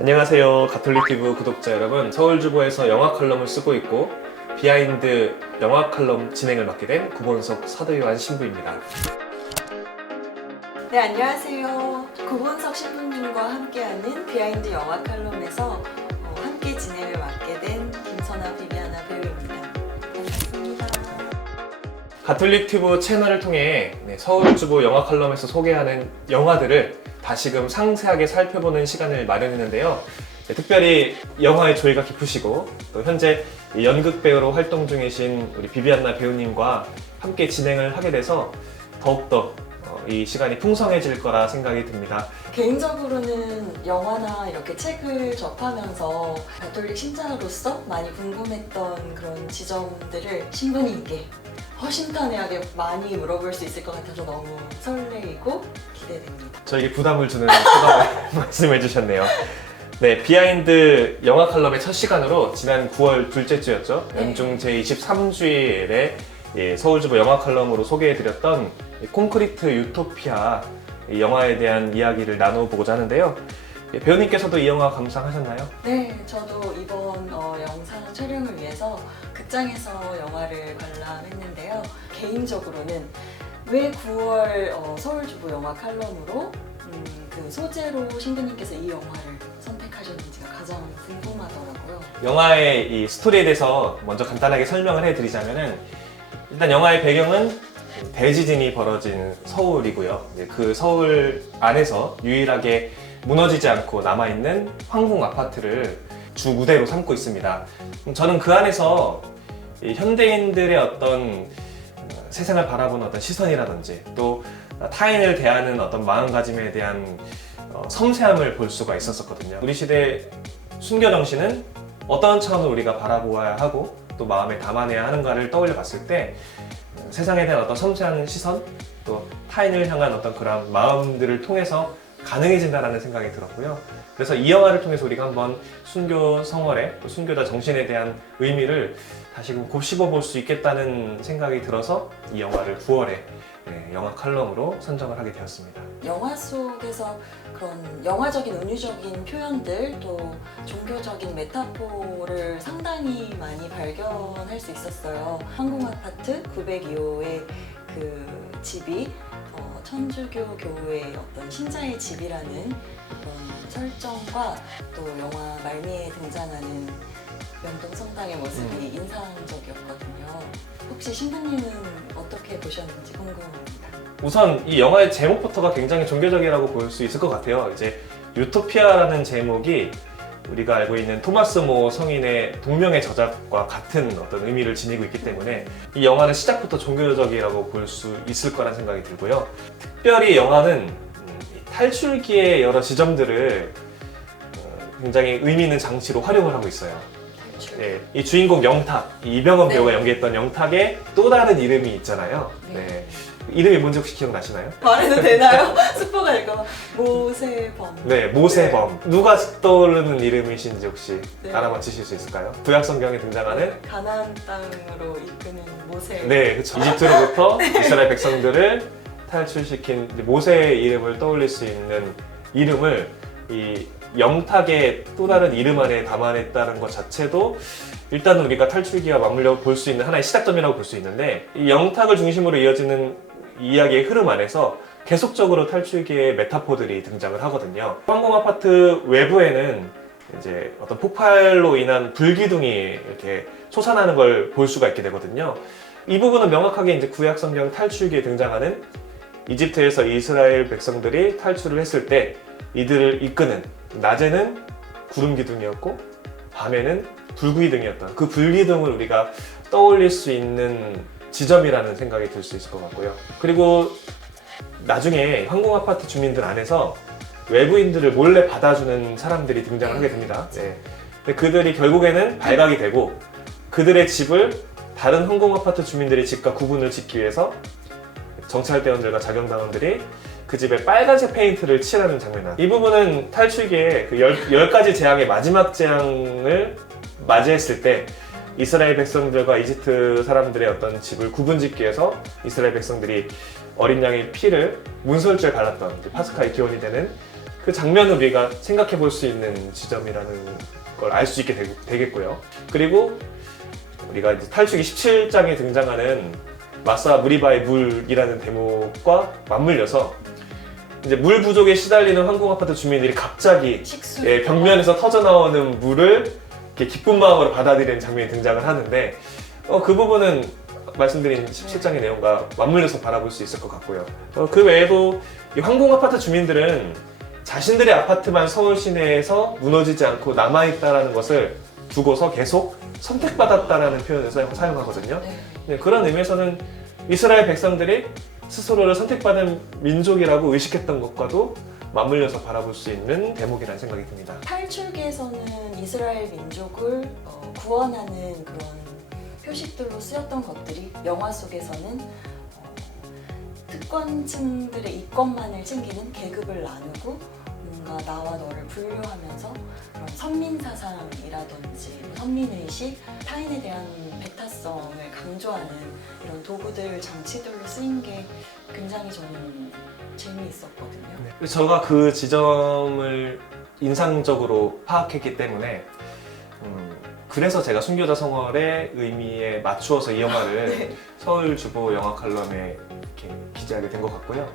안녕하세요. 가톨릭TV 구독자 여러분, 서울주보에서 영화 칼럼을 쓰고 있고 비하인드 영화 칼럼 진행을 맡게 된 구본석 사도요한 신부입니다. 네, 안녕하세요. 구본석 신부님과 함께하는 비하인드 영화 칼럼에서 함께 진행을 맡게 된 김선아 비비아나 배우입니다. 반갑습니다. 가톨릭TV 채널을 통해 서울주보 영화 칼럼에서 소개하는 영화들을 다시금 상세하게 살펴보는 시간을 마련했는데요. 특별히 영화의 조예가 깊으시고 또 현재 연극 배우로 활동 중이신 우리 비비안나 배우님과 함께 진행을 하게 돼서 더욱더 이 시간이 풍성해질 거라 생각이 듭니다. 개인적으로는 영화나 이렇게 책을 접하면서 가톨릭 신자로서 많이 궁금했던 그런 지점들을 신부님께 허심탄회하게 많이 물어볼 수 있을 것 같아서 너무 설레이고 기대됩니다. 저에게 부담을 주는 소감을 말씀해 주셨네요. 네, 비하인드 영화 칼럼의 첫 시간으로 지난 9월 둘째 주였죠. 네. 연중 제23주일에 서울주보 영화 칼럼으로 소개해드렸던 콘크리트 유토피아 이 영화에 대한 이야기를 나눠보고자 하는데요. 배우님께서도 이 영화 감상하셨나요? 네, 저도 이번 영상 촬영을 위해서 극장에서 영화를 관람했는데요. 개인적으로는 왜 9월 서울주보 영화 칼럼으로 그 소재로 신부님께서 이 영화를 선택하셨는지가 가장 궁금하더라고요. 영화의 이 스토리에 대해서 먼저 간단하게 설명을 해드리자면은 일단 영화의 배경은 대지진이 벌어진 서울이고요. 그 서울 안에서 유일하게 무너지지 않고 남아있는 황궁 아파트를 주 무대로 삼고 있습니다. 저는 그 안에서 현대인들의 어떤 세상을 바라보는 어떤 시선이라든지 또 타인을 대하는 어떤 마음가짐에 대한 섬세함을 볼 수가 있었거든요. 우리 시대의 순교 정신은 어떤 차원으로 우리가 바라보아야 하고 또 마음에 담아내야 하는가를 떠올려 봤을 때 세상에 대한 어떤 섬세한 시선 또 타인을 향한 어떤 그런 마음들을 통해서 가능해진다는 생각이 들었고요. 그래서 이 영화를 통해서 우리가 한번 순교 성월에 또 순교자 정신에 대한 의미를 다시금 곱씹어 볼 수 있겠다는 생각이 들어서 이 영화를 9월에 영화 칼럼으로 선정을 하게 되었습니다. 영화 속에서 그런 영화적인 은유적인 표현들 또 종교적인 메타포를 상당히 많이 발견할 수 있었어요. 황궁 아파트 902호의 그 집이 천주교 교회의 어떤 신자의 집이라는 그런 설정과 또 영화 말미에 등장하는 명동 성당의 모습이 인상적이었거든요. 혹시 신부님은 어떻게 보셨는지 궁금합니다. 우선 이 영화의 제목부터가 굉장히 종교적이라고 볼 수 있을 것 같아요. 이제 유토피아라는 제목이 우리가 알고 있는 토마스 모 성인의 동명의 저작과 같은 어떤 의미를 지니고 있기 때문에 이 영화는 시작부터 종교적이라고 볼 수 있을 거란 생각이 들고요. 특별히 영화는 탈출기의 여러 지점들을 굉장히 의미 있는 장치로 활용을 하고 있어요. 네, 이 주인공 영탁, 이병헌 배우가 연기했던 영탁의 또 다른 이름이 있잖아요. 네. 이름이 뭔지 혹시 기억나시나요? 말해도 되나요? 스포가 될까봐. 모세범. 네, 모세범. 누가 떠오르는 이름이신지 혹시 네. 알아맞히실 수 있을까요? 구약 성경에 등장하는 가나안 땅으로 이끄는 모세. 네, 그렇죠. 이집트로부터 이스라엘 백성들을 탈출시킨 모세의 이름을 떠올릴 수 있는 이름을 이 영탁의 또 다른 이름 안에 담아냈다는 것 자체도 일단 우리가 탈출기와 맞물려 볼 수 있는 하나의 시작점이라고 볼 수 있는데 이 영탁을 중심으로 이어지는 이야기의 흐름 안에서 계속적으로 탈출기의 메타포들이 등장을 하거든요. 황궁 아파트 외부에는 이제 어떤 폭발로 인한 불기둥이 이렇게 솟아나는 걸 볼 수가 있게 되거든요. 이 부분은 명확하게 이제 구약 성경 탈출기에 등장하는 이집트에서 이스라엘 백성들이 탈출을 했을 때 이들을 이끄는 낮에는 구름 기둥이었고 밤에는 불기둥이었던 그 불기둥을 우리가 떠올릴 수 있는 지점이라는 생각이 들 수 있을 것 같고요. 그리고 나중에 황궁 아파트 주민들 안에서 외부인들을 몰래 받아주는 사람들이 등장을 하게 됩니다. 네. 근데 그들이 결국에는 발각이 되고 그들의 집을 다른 황궁 아파트 주민들의 집과 구분을 짓기 위해서 정찰대원들과 자경단원들이 그 집에 빨간색 페인트를 칠하는 장면. 이 부분은 탈출기의 그 10가지 재앙의 마지막 재앙을 맞이했을 때 이스라엘 백성들과 이집트 사람들의 어떤 집을 구분짓기 위해서 이스라엘 백성들이 어린 양의 피를 문설주에 발랐던 파스카의 기원이 되는 그 장면을 우리가 생각해 볼 수 있는 지점이라는 걸 알 수 있게 되겠고요. 그리고 우리가 이제 탈출기 17장에 등장하는 마사 무리바의 물이라는 대목과 맞물려서 이제 물 부족에 시달리는 황궁 아파트 주민들이 갑자기 식수. 예, 벽면에서 터져 나오는 물을 이렇게 기쁜 마음으로 받아들이는 장면이 등장을 하는데 그 부분은 말씀드린 17장의 내용과 맞물려서 바라볼 수 있을 것 같고요. 그 외에도 이 황궁 아파트 주민들은 자신들의 아파트만 서울 시내에서 무너지지 않고 남아있다는 것을 두고서 계속 선택받았다라는 표현을 사용하거든요. 네. 그런 의미에서는 이스라엘 백성들이 스스로를 선택받은 민족이라고 의식했던 것과도 맞물려서 바라볼 수 있는 대목이라는 생각이 듭니다. 탈출기에서는 이스라엘 민족을 구원하는 그런 표식들로 쓰였던 것들이 영화 속에서는 특권층들의 이권만을 챙기는 계급을 나누고 뭔가 나와 너를 분류하면서 그런 선민사상이라든지 선민의식, 타인에 대한 배타성을 강조하는 이런 도구들, 장치들로 쓰인 게 굉장히 저는 재미있었거든요. 제가 그 지점을 인상적으로 파악했기 때문에 그래서 제가 순교자 성월의 의미에 맞추어서 이 영화를 네. 서울주보 영화 칼럼에 이렇게 기재하게 된 것 같고요.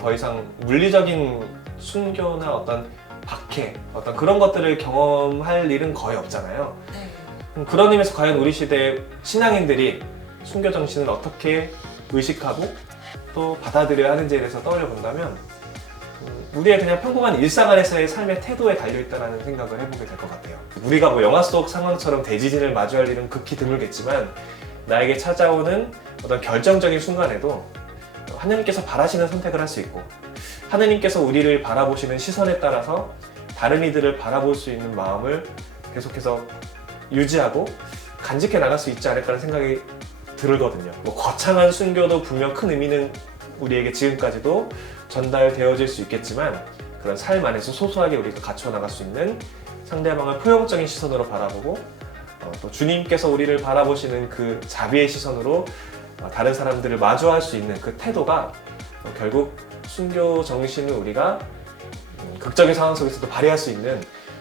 더 이상 물리적인 순교나 어떤 박해, 어떤 그런 것들을 경험할 일은 거의 없잖아요. 네. 그런 의미에서 과연 우리 시대 신앙인들이 순교 정신을 어떻게 의식하고 또 받아들여야 하는지에 대해서 떠올려 본다면 우리의 그냥 평범한 일상 안에서의 삶의 태도에 달려있다는 생각을 해보게 될 것 같아요. 우리가 뭐 영화 속 상황처럼 대지진을 마주할 일은 극히 드물겠지만 나에게 찾아오는 어떤 결정적인 순간에도 하느님께서 바라시는 선택을 할 수 있고 하느님께서 우리를 바라보시는 시선에 따라서 다른 이들을 바라볼 수 있는 마음을 계속해서 유지하고 간직해 나갈 수 있지 않을까라는 생각이 들거든요. 뭐 거창한 순교도 분명 큰 의미는 우리에게 지금까지도 전달되어질 수 있겠지만 그런 삶 안에서 소소하게 우리가 갖춰 나갈 수 있는 상대방을 포용적인 시선으로 바라보고 또 주님께서 우리를 바라보시는 그 자비의 시선으로 다른 사람들을 마주할 수 있는 그 태도가 결국 순교 정신을 우리가 극적인 상황 속에서도 발휘할 수 있는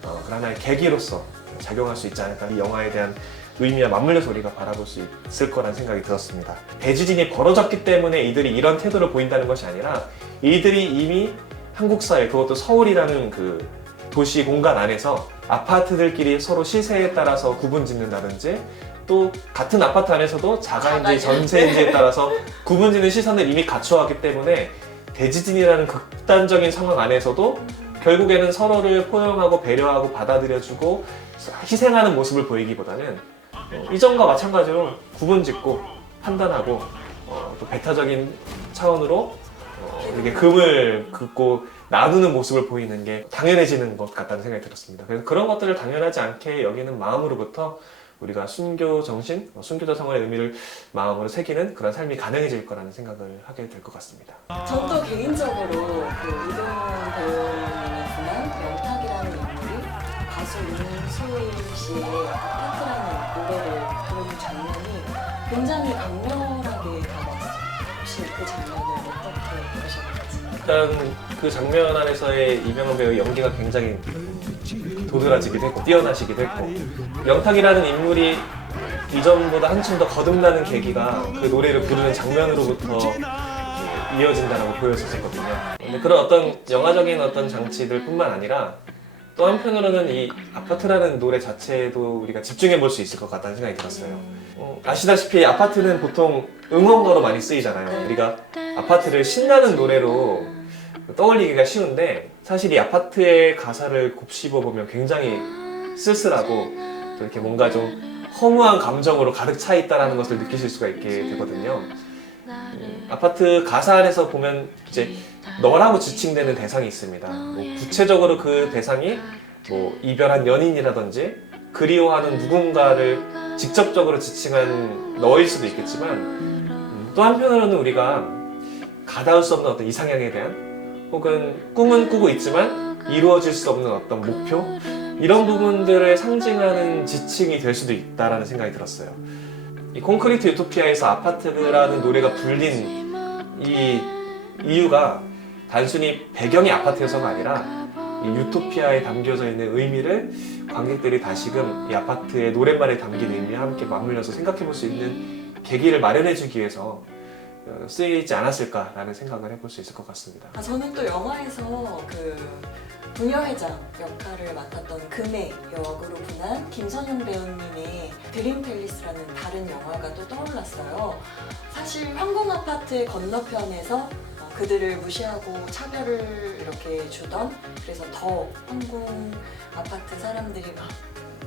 그런 하나의 계기로서 작용할 수 있지 않을까. 이 영화에 대한 의미와 맞물려서 우리가 바라볼 수 있을 거라는 생각이 들었습니다. 대지진이 벌어졌기 때문에 이들이 이런 태도를 보인다는 것이 아니라 이들이 이미 한국 사회, 그것도 서울이라는 그 도시 공간 안에서 아파트들끼리 서로 시세에 따라서 구분 짓는다든지 또 같은 아파트 안에서도 자가인지 전세인지에 따라서 구분 짓는 시선을 이미 갖춰왔기 때문에 대지진이라는 극단적인 상황 안에서도 결국에는 서로를 포용하고 배려하고 받아들여주고 희생하는 모습을 보이기보다는 이전과 마찬가지로 구분 짓고 판단하고 또 배타적인 차원으로 이렇게 금을 긋고 나누는 모습을 보이는 게 당연해지는 것 같다는 생각이 들었습니다. 그래서 그런 것들을 당연하지 않게 여기는 마음으로부터 우리가 순교 정신, 순교자 성월의 의미를 마음으로 새기는 그런 삶이 가능해질 거라는 생각을 하게 될 것 같습니다. 전 또 개인적으로 그 이동훈 배우님이 부른 영탁이라는 인물이 가수 윤수일 씨의 아파트라는 노래를 부르는 장면이 굉장히 강렬하게 다가왔어요. 혹시 그 장면을 어떻게 보셨는지? 일단 그 장면 안에서의 이병헌 배우의 연기가 굉장히 도드라지기도 했고 뛰어나시기도 했고 영탁이라는 인물이 이전보다 한층 더 거듭나는 계기가 그 노래를 부르는 장면으로부터 이어진다고 보였었거든요. 근데 그런 어떤 영화적인 어떤 장치들 뿐만 아니라 또 한편으로는 이 아파트라는 노래 자체에도 우리가 집중해 볼 수 있을 것 같다는 생각이 들었어요. 아시다시피 아파트는 보통 응원가로 많이 쓰이잖아요. 우리가 아파트를 신나는 노래로 떠올리기가 쉬운데 사실 이 아파트의 가사를 곱씹어 보면 굉장히 쓸쓸하고 또 이렇게 뭔가 좀 허무한 감정으로 가득 차 있다는 것을 느끼실 수가 있게 되거든요. 아파트 가사 안에서 보면 이제 너라고 지칭되는 대상이 있습니다. 뭐 구체적으로 그 대상이 뭐 이별한 연인이라든지 그리워하는 누군가를 직접적으로 지칭한 너일 수도 있겠지만 또 한편으로는 우리가 가닿을 수 없는 어떤 이상향에 대한 혹은 꿈은 꾸고 있지만 이루어질 수 없는 어떤 목표 이런 부분들을 상징하는 지칭이 될 수도 있다라는 생각이 들었어요. 이 콘크리트 유토피아에서 아파트라는 노래가 불린 이 이유가 단순히 배경이 아파트여서가 아니라 이 유토피아에 담겨져 있는 의미를 관객들이 다시금 이 아파트의 노랫말에 담긴 의미와 함께 맞물려서 생각해 볼 수 있는 계기를 마련해 주기 위해서 쓰이지 않았을까라는 생각을 해볼 수 있을 것 같습니다. 저는 또 영화에서 그 부녀회장 역할을 맡았던 금의 역으로 분한 김선영 배우님의 드림 팰리스라는 다른 영화가 또 떠올랐어요. 사실 황궁아파트의 건너편에서 그들을 무시하고 차별을 이렇게 주던, 그래서 더 황궁아파트 사람들이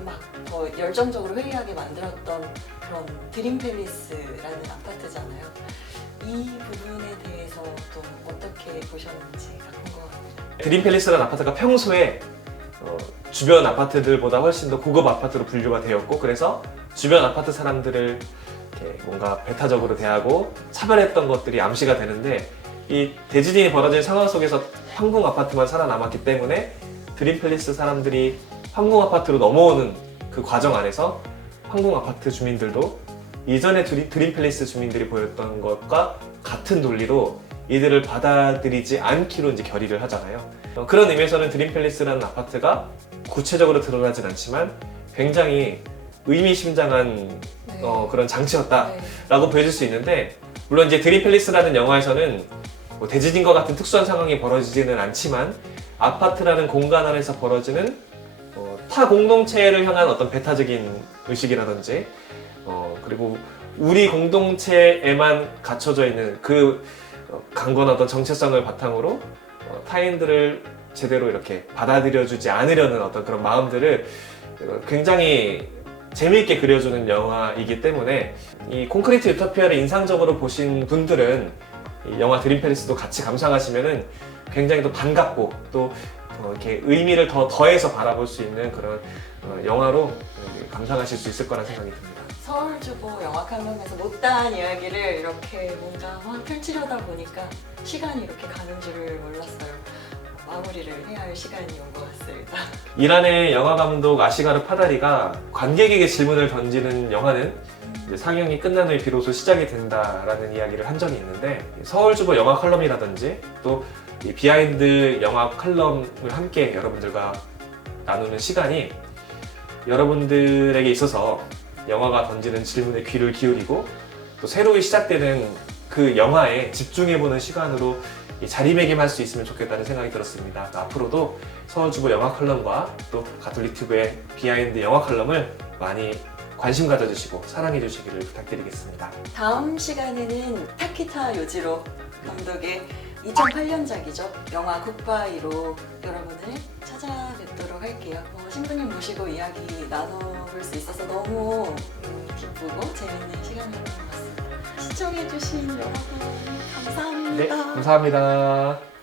막 더 열정적으로 회의하게 만들었던 그런 드림 팰리스라는 아파트잖아요. 이 부분에 대해서 또 어떻게 보셨는지가 궁금합니다. 드림 팰리스라는 아파트가 평소에 주변 아파트들보다 훨씬 더 고급 아파트로 분류가 되었고, 그래서 주변 아파트 사람들을 이렇게 뭔가 배타적으로 대하고 차별했던 것들이 암시가 되는데, 이 대지진이 벌어진 상황 속에서 황궁 아파트만 살아남았기 때문에 드림 팰리스 사람들이 황궁 아파트로 넘어오는 그 과정 안에서 황궁 아파트 주민들도 이전에 드림 팰리스 주민들이 보였던 것과 같은 논리로 이들을 받아들이지 않기로 이제 결의를 하잖아요. 그런 의미에서는 드림 팰리스라는 아파트가 구체적으로 드러나진 않지만 굉장히 의미심장한 네. 그런 장치였다라고 네. 보여줄 수 있는데, 물론 이제 드림 팰리스라는 영화에서는 뭐 대지진과 같은 특수한 상황이 벌어지지는 않지만 아파트라는 공간 안에서 벌어지는 타 공동체를 향한 어떤 배타적인 의식이라든지 그리고 우리 공동체에만 갇혀져 있는 그 강건한 어떤 정체성을 바탕으로 타인들을 제대로 이렇게 받아들여주지 않으려는 어떤 그런 마음들을 굉장히 재미있게 그려주는 영화이기 때문에 이 콘크리트 유토피아를 인상적으로 보신 분들은 이 영화 드림 팰리스도 같이 감상하시면은 굉장히 또 반갑고 또 이렇게 의미를 더해서 바라볼 수 있는 그런 영화로 감상하실 수 있을 거란 생각이 듭니다. 서울주보 영화 칼럼에서 못다한 이야기를 이렇게 뭔가 막 펼치려다 보니까 시간이 이렇게 가는 줄을 몰랐어요. 마무리를 해야 할 시간이 온 것 같습니다. 이란의 영화 감독 아시가르 파다리가 관객에게 질문을 던지는 영화는 이제 상영이 끝난 후에 비로소 시작이 된다라는 이야기를 한 적이 있는데, 서울주보 영화 칼럼이라든지 또 이 비하인드 영화 칼럼을 함께 여러분들과 나누는 시간이 여러분들에게 있어서 영화가 던지는 질문에 귀를 기울이고 또 새로이 시작되는 그 영화에 집중해보는 시간으로 자리매김할 수 있으면 좋겠다는 생각이 들었습니다. 앞으로도 서울주보 영화 칼럼과 또 가톨릭튜브의 비하인드 영화 칼럼을 많이 관심 가져주시고 사랑해주시기를 부탁드리겠습니다. 다음 시간에는 타키타 요지로 감독의 2008년작이죠. 영화 굿바이로 여러분을 찾아뵙도록 할게요. 신부님 모시고 이야기 나눠볼 수 있어서 너무 기쁘고 재밌는 시간이었던 것 같습니다. 시청해주신 여러분 감사합니다. 네, 감사합니다.